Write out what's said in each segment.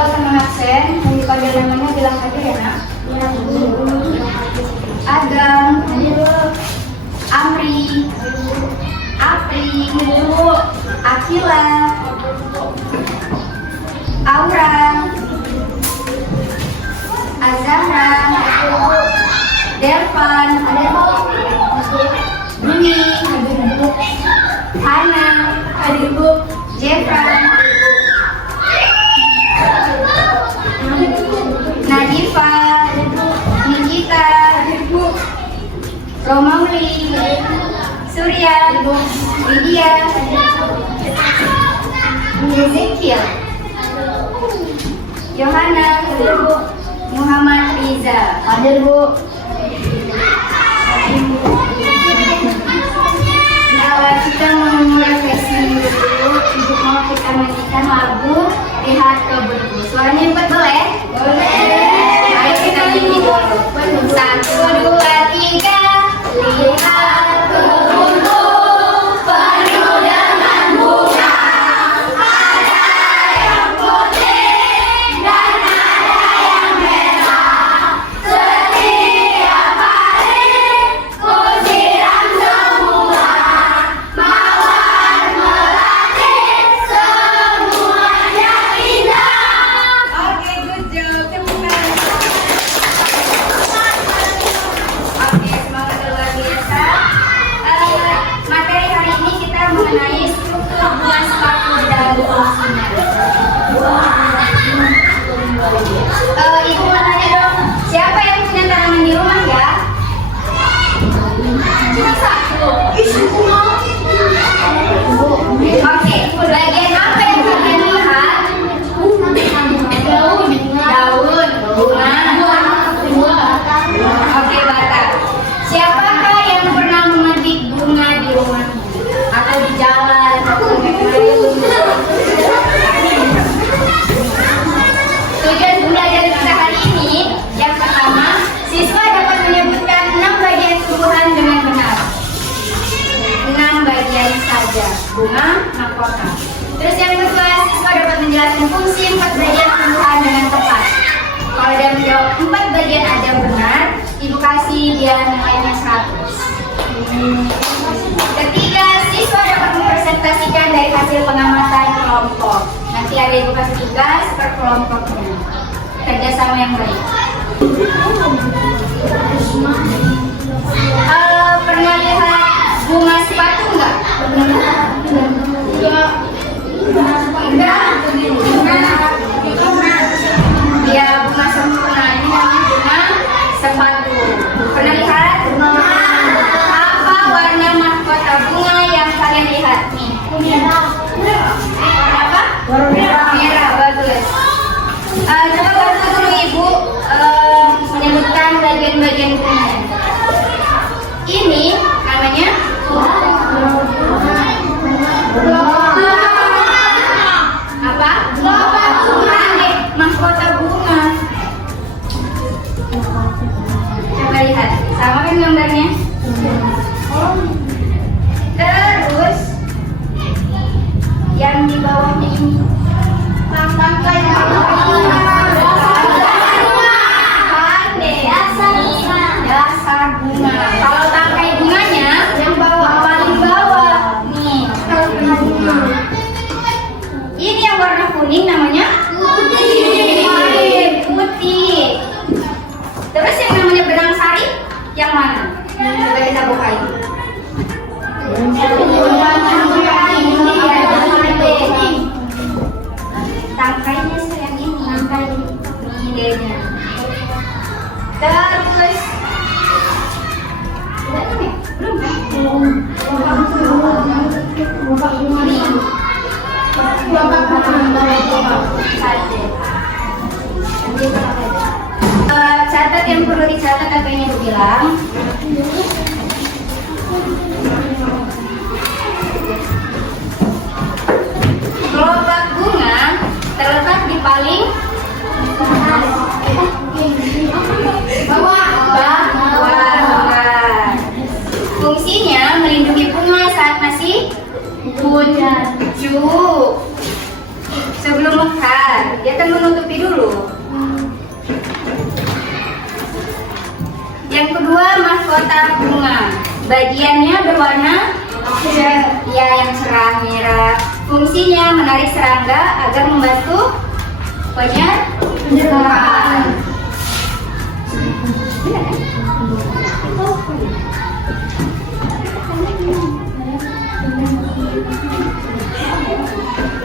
juga akan mengabsen. Yang dipanggil namanya bilang saja ya nak. Agam, Amri, Apri, Akila, Aura, Azahra, Delvan, Dwi, Hana, Jefran, Nadifa, Nikita, Romauli, Surya, Lydia, Ezekiel, Yohana, Muhammad Riza. Hadir Bu. Kita memulai sesi dulu untuk mau kita nyanyikan lagu Lihat ke Bergu. Suaranya empat boleh? Boleh. Ayo kita nyanyi dulu. 1, 2, 3. Lihat ke bergu penuh dengan bunga. Ada yang putih dan ada yang merah. Setiap hari ku siram semua. Mawar melati semuanya indah. Oke, good job. Tepuk tangan. Oke, semangat luar biasa. Materi hari ini kita mengenai struktur bunga sepatu dan fungsinya. Ibu mau tanya dong, siapa yang punya tanaman di rumah ya? Cuma satu. Oke, bagian apa yang kalian lihat? Daun, bunga. Oke, batang. Siapakah yang pernah memetik bunga di rumah atau di jalan atau di tujuan belajar kita hari ini, yang pertama, siswa dapat menyebutkan 6 bagian tumbuhan dengan benar. 6 bagian saja, bunga, mahkota. Terus yang kedua, siswa dapat menjelaskan fungsi 4 bagian tumbuhan dengan tepat. Kalau dia menjawab 4 bagian aja benar, ibu kasih dia nilainya 100. Ketiga, siswa dapat mempresentasikan dari hasil pengamatan kelompok. Nanti ada ibu kasih tugas per kelompoknya. Kerjasama yang baik. Pernah lihat bunga sepatu enggak? Ya, bunga sempurna. Ini namanya bunga sepatu. Pernah lihat? Apa warna mahkota bunga yang kalian lihat nih? Warna apa? Merah, bagus. Coba bantu dulu ibu menyebutkan bagian-bagian bunga. Ini namanya apa? Mahkota bunga. Coba lihat, sama kan gambarnya? Terus yang di bawahnya ini tangkai dasar bunga. Kalau tangkai bunganya yang bawah, paling bawah nih. Ini yang warna kuning namanya putih. Terus yang namanya benang sari yang mana? Coba kita bukain. Tangkainya yang ini. Ini idenya. Terus catat yang perlu dicatat apa yang ibu bilang. Kelopak bunga terletak di paling bawah. Fungsinya melindungi bunga saat masih bujuk sebelum mekar. Dia akan menutupi Bagiannya berwarna yang cerah merah. Fungsinya menarik serangga agar membantu penyerbukan.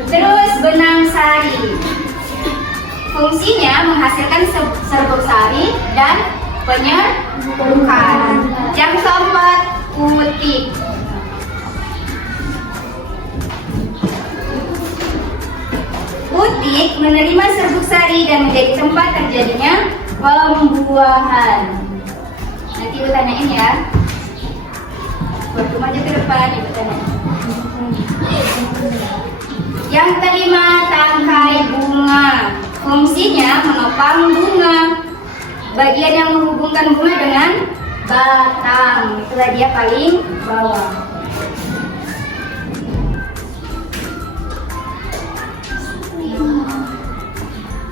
Terus benang sari. Fungsinya menghasilkan serbuk sari dan penyerbukan. Yang keempat, utik. Utik menerima serbuk sari dan menjadi tempat terjadinya pembuahan. Nanti ibu tanyain ya. Waktu maju ke depan ibu tanyain. Yang kelima, tangkai bunga. Fungsinya menopang bunga. Bagian yang menghubungkan bunga dengan batang. Itulah dia paling bawah.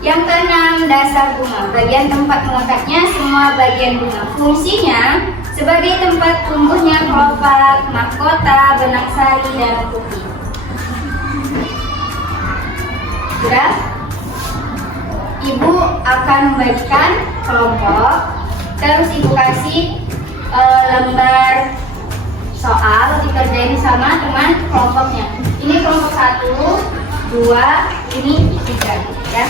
Yang keenam, dasar bunga. Bagian tempat meletaknya semua bagian bunga. Fungsinya sebagai tempat tumbuhnya kelopak, mahkota, benang sari, dan putih. Sudah? Ibu akan membagikan kelompok. Terus ibu kasih lembar soal dikerjain sama teman kelompoknya. Ini kelompok 1, 2, ini 3 ya.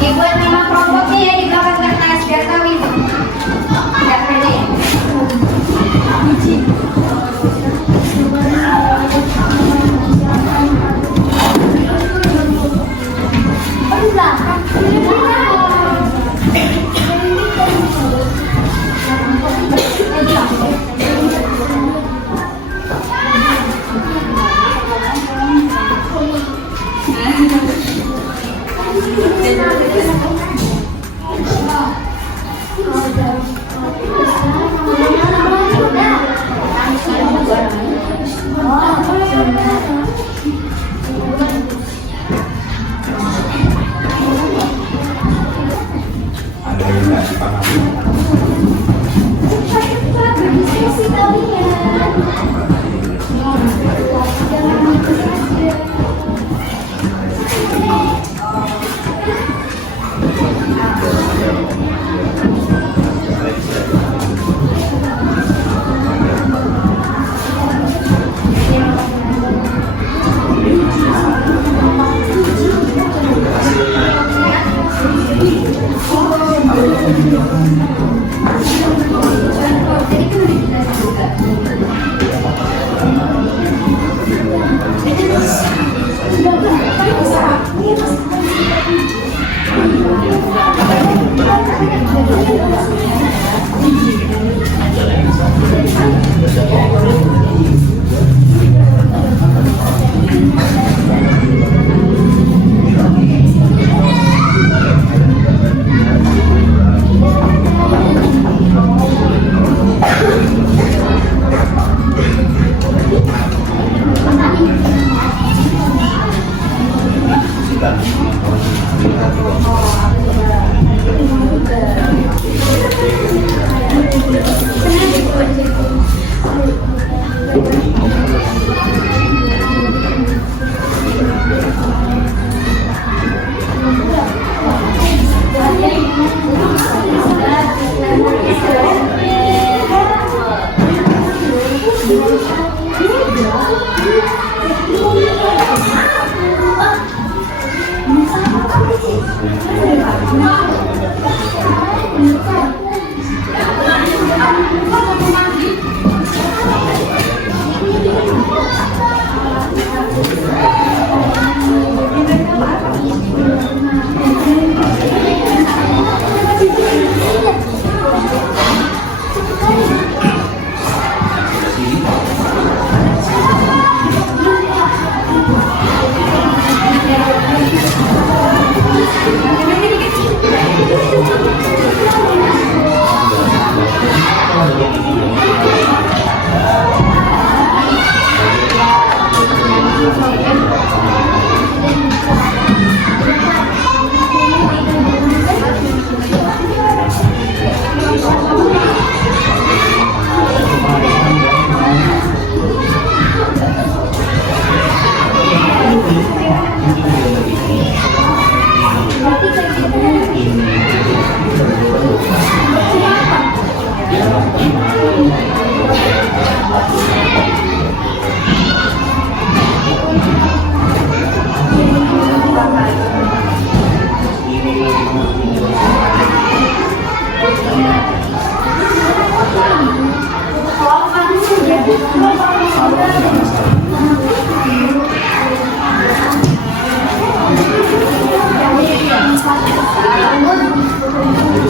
Dibuat nama kelompoknya ya di belakang kertas biar tahu ibu. Tidak kerjain.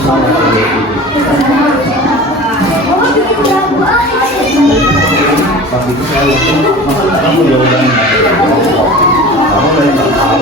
Sabi ko sa'yo, ako daw lang ako lang ang tao.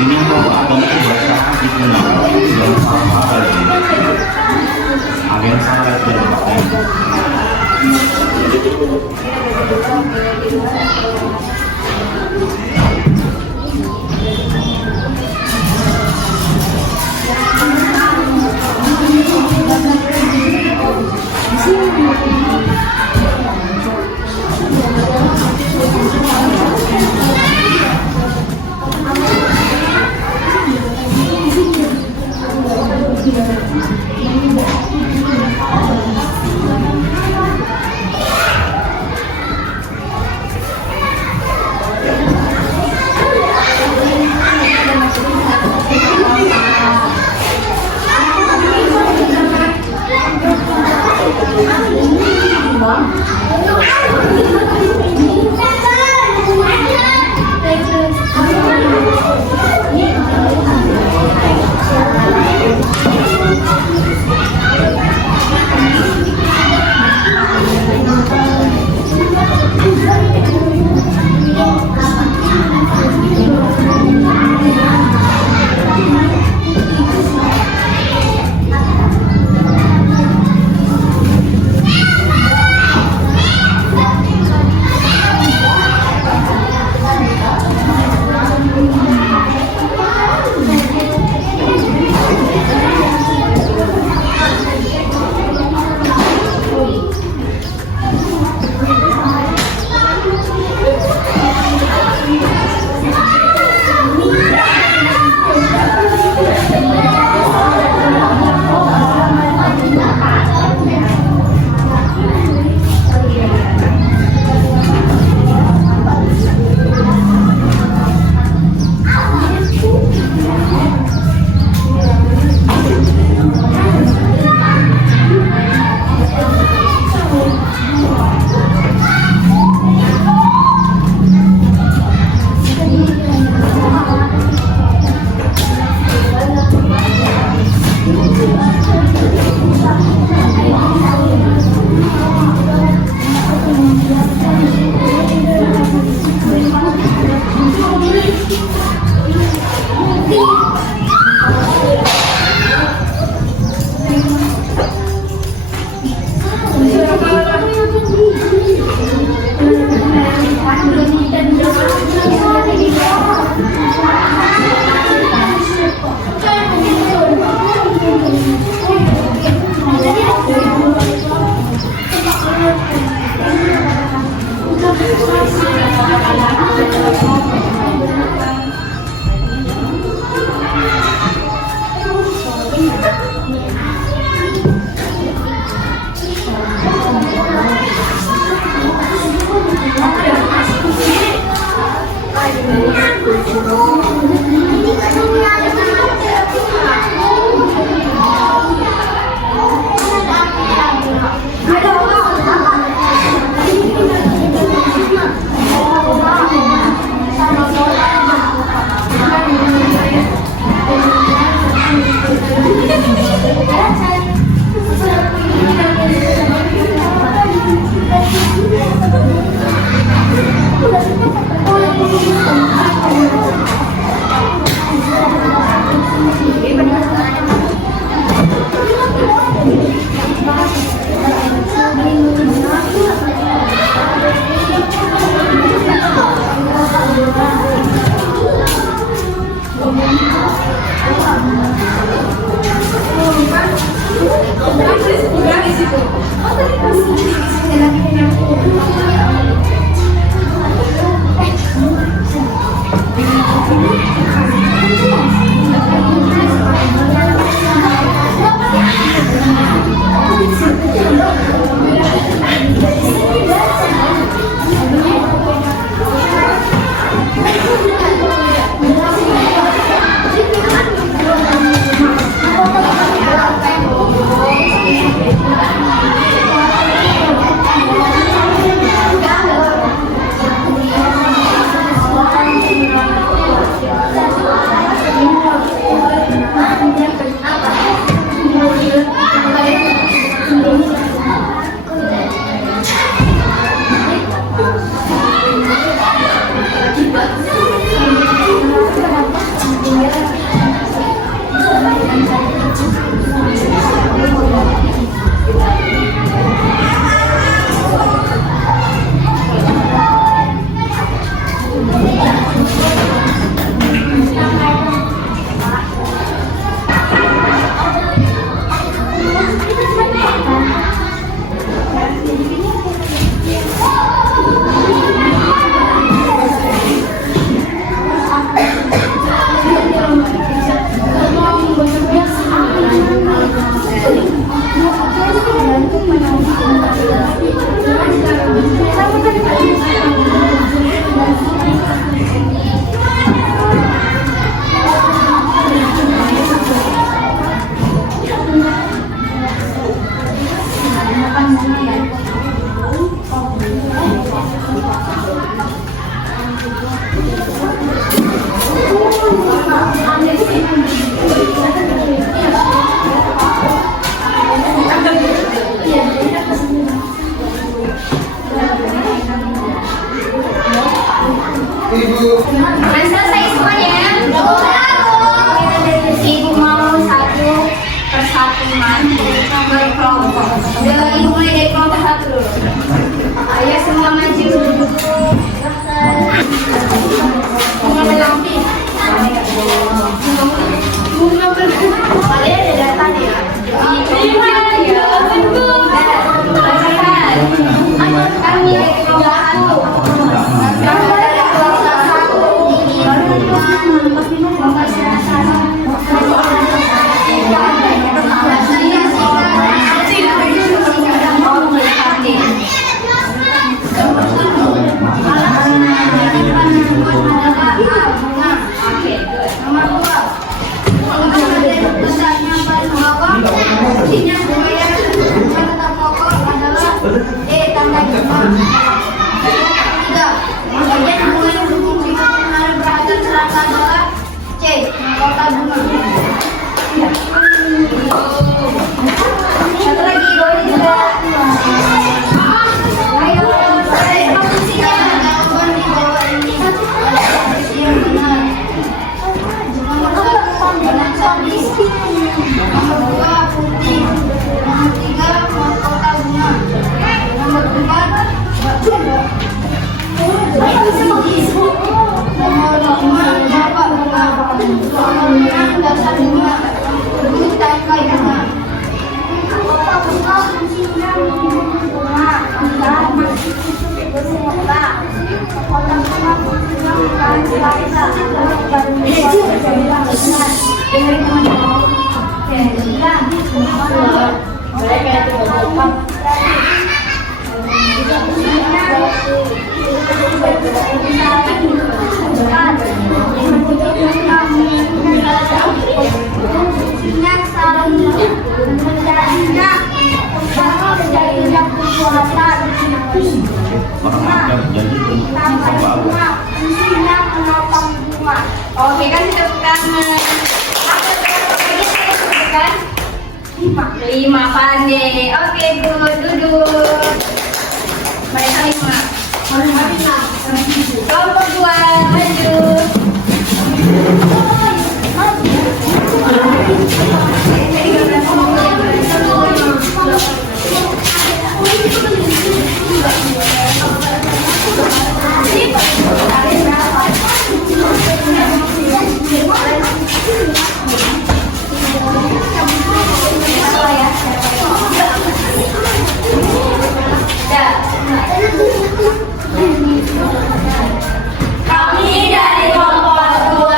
Ini mau apa nih bahasa itu nama yang sama lagi. Agen sangat bermakna. Sudah selesai semuanya? Ibu mau satu persatu maju berkelompok. Ibu mulai dari kelompok satu dulu. Ayo semua maju. Bunga melampi. Bunga berkumpul. Kalian ada datang ya? Kami dari kelompok satu. Satu lagi, boleh juga. Ayo, saya fungsinya. Jawaban di bawah ini adalah yang benar. Nomor 1, benang sabis. Nomor 2, putih. Nomor 3, mahkota bunga. Nomor 4, nomor 5, bapak bunga. Nomor 6, dasar bunga. Nomor 7, tangkai bunga. Oke kan tepuk tangan. Ada berapa lagi saya sebutkan? 5 pandai. Oke, good, duduk. Mereka 5. Kelompok 2 maju. Kami dari kelompok 2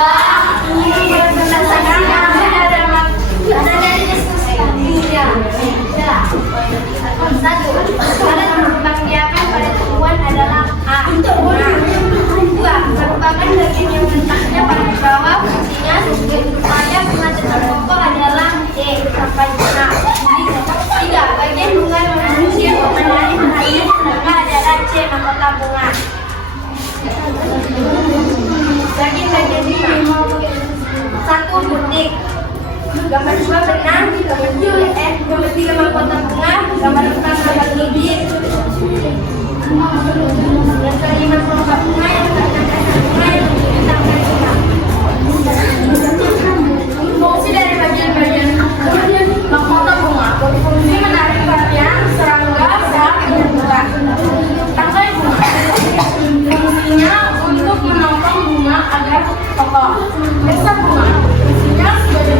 ingin berdasarkan kami ada dari diskusi. Satu, alat memperkirakan pada tumbuhan adalah A. Dua, merupakan bagian yang letaknya pada bawah, fungsinya supaya bunga terkelompok adalah D sampai bunga. Tiga, bagian bunga manusia memenuhi hanya bunga adalah C mahkota bunga. Bagian-bagian bunga. 1, butik. Gambar 2, benang. Gambar 3, mahkota bunga. Gambar 4, gambar bibit. Yang kelima, kelompok bunga. Yang keenam, dasar bunga. Yang ketujuh, tangkai bunga. Fungsi dari bagian-bagian mahkota bunga. Fungsi menarik perhatian serangga saat berbuka. Tangkai bunga. Fungsinya untuk menopang bunga agar kokoh. Dasar bunga. Fungsinya sebagai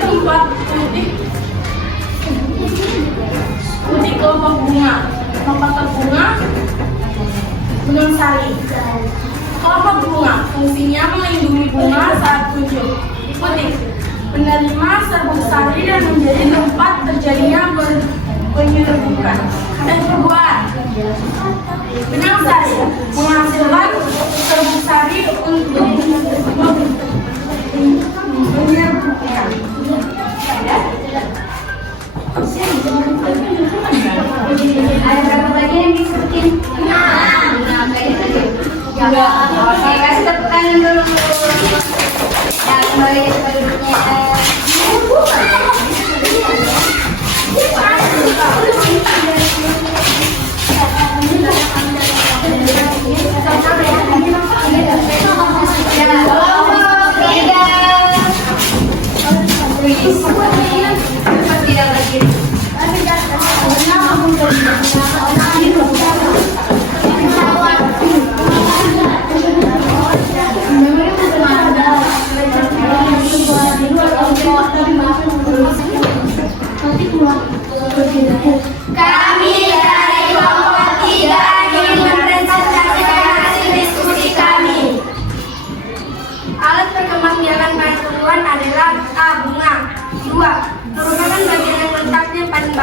tempat putih kelompok bunga. Mahkota bunga. Benang sari. Kelompok bunga. Fungsinya melindungi bunga saat tumbuh. Putih. Menerima serbuk sari dan menjadi tempat terjadinya penyerbukan. Yang kedua, benang sari menghasilkan serbuk sari untuk menyerbukan. Ada berapa lagi yang disebutin? Oke, kasih tepuk tangan dulu. Ya, kembali ke duduknya.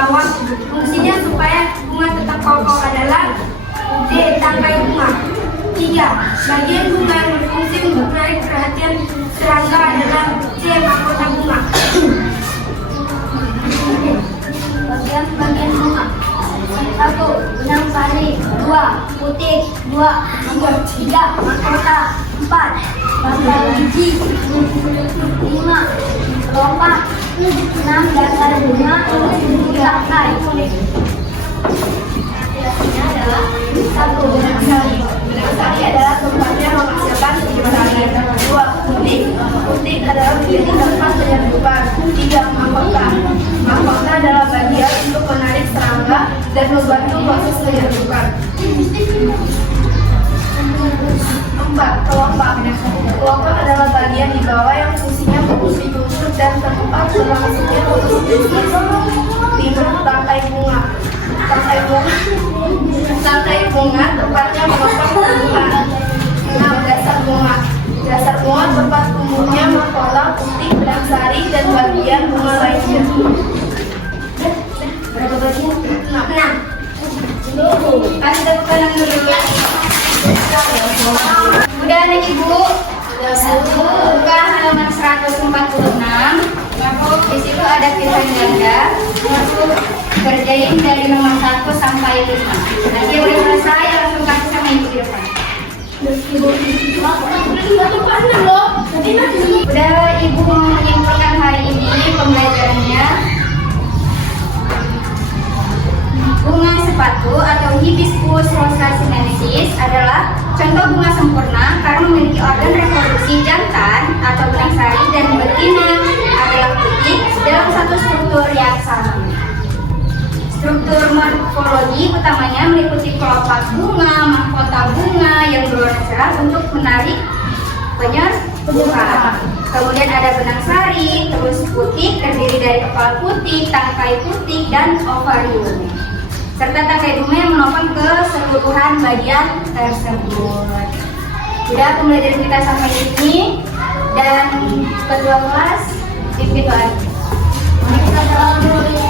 bawah. Fungsinya supaya bunga tetap kokoh adalah D. Tangkai bunga. 3. Bagian bunga yang berfungsi untuk menarik perhatian serangga adalah C. Mahkota bunga. Bagian bunga. 1. Benang sari. 2. Putik. 2. Nomor 3. Mahkota. 4. Bangkai biji. 5. Kelopak. 6. Dasar bunga. 7. Tangkai. Hasilnya adalah 1. Benang sari. Benang sari adalah tempatnya menghasilkan penyembaran. 2. Putik. Putik adalah titik tempat penyerbukan. 3. Mahkota. Mahkota adalah bagian untuk menarik serangga dan membantu proses penyerbukan. 4. Kelopak. Kelopak adalah bagian di bawah yang fungsinya menggusur dan tempat berlangsungnya fotosintesa. 5. Tangkai bunga. Tangkai bunga tempatnya memotong tumbuhan. 6. Dasar bunga. Dasar bunga tempat tumbuhnya mahkota, putik, benang sari, dan bagian bunga lainnya. Berapa bagian? 6. Kasih tepuk tangan dulu. Udah anak ibu? Buka halaman 146. Di situ ada pilihan ganda. Masuk kerjain dari nomor 1 sampai 5. Nanti udah selesai langsung kasih sama ibu di depan. Udah ibu mau menyimpulkan hari ini pembelajarannya. Bunga sepatu atau Hibiscus rosa sinensis adalah contoh bunga sempurna karena memiliki organ reproduksi jantan atau benang sari dan betina adalah putik dalam satu struktur yang sama. Struktur morfologi utamanya meliputi kelopak bunga, mahkota bunga yang berwarna cerah untuk menarik penyerbukan. Kemudian ada benang sari, terus putik terdiri dari kepala putik, tangkai putik, dan ovarium. Serta tangkai bunga yang menopang keseluruhan bagian tersebut. Sudah pembelajaran kita sampai di sini dan ketua kelas pimpin doa. Mari kita doa dulu.